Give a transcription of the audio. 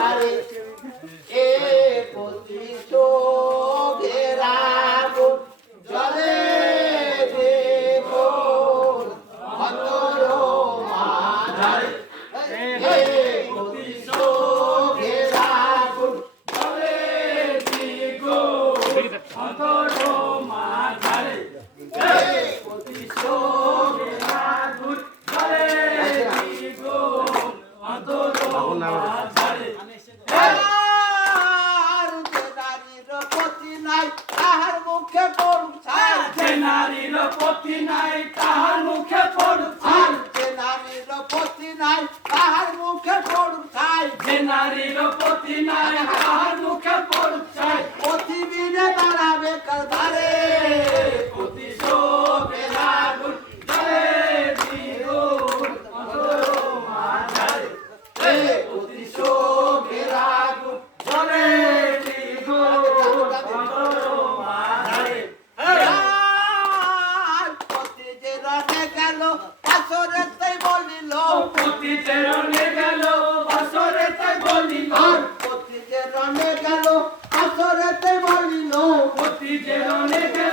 ধারে এ পতিত ঘেরা গুণ জলে দেখুন অন্তর মাঝারে এ পতিত ঘেরা গুণ জলে দেখুন অন্তর মাঝারে এ পতিত ঘেরা গুণ জলে দেখুন অন্তর মাঝারে তাহার মুখে পড়ুক ছাই যে নারীর পতি নাই তাহার মুখে পড়ুক ছাই যে নারীর পতি নাই তাহার মুখে পড়ুক ছাই যে নারীর পতি নাই তাহার মুখে পড়ুক ছাই পৃথিবীরে দাঁড়াবে কারবারে পতি শোভে আগুন জলে দ্বিগুণ অন্তর মাঝারে পতি শোভে আগুন জলে পতি যে রনে গেল আসরেতে বলিল পতি যে রনে গেল আসরেতে বলিল পতি যে রনে গেল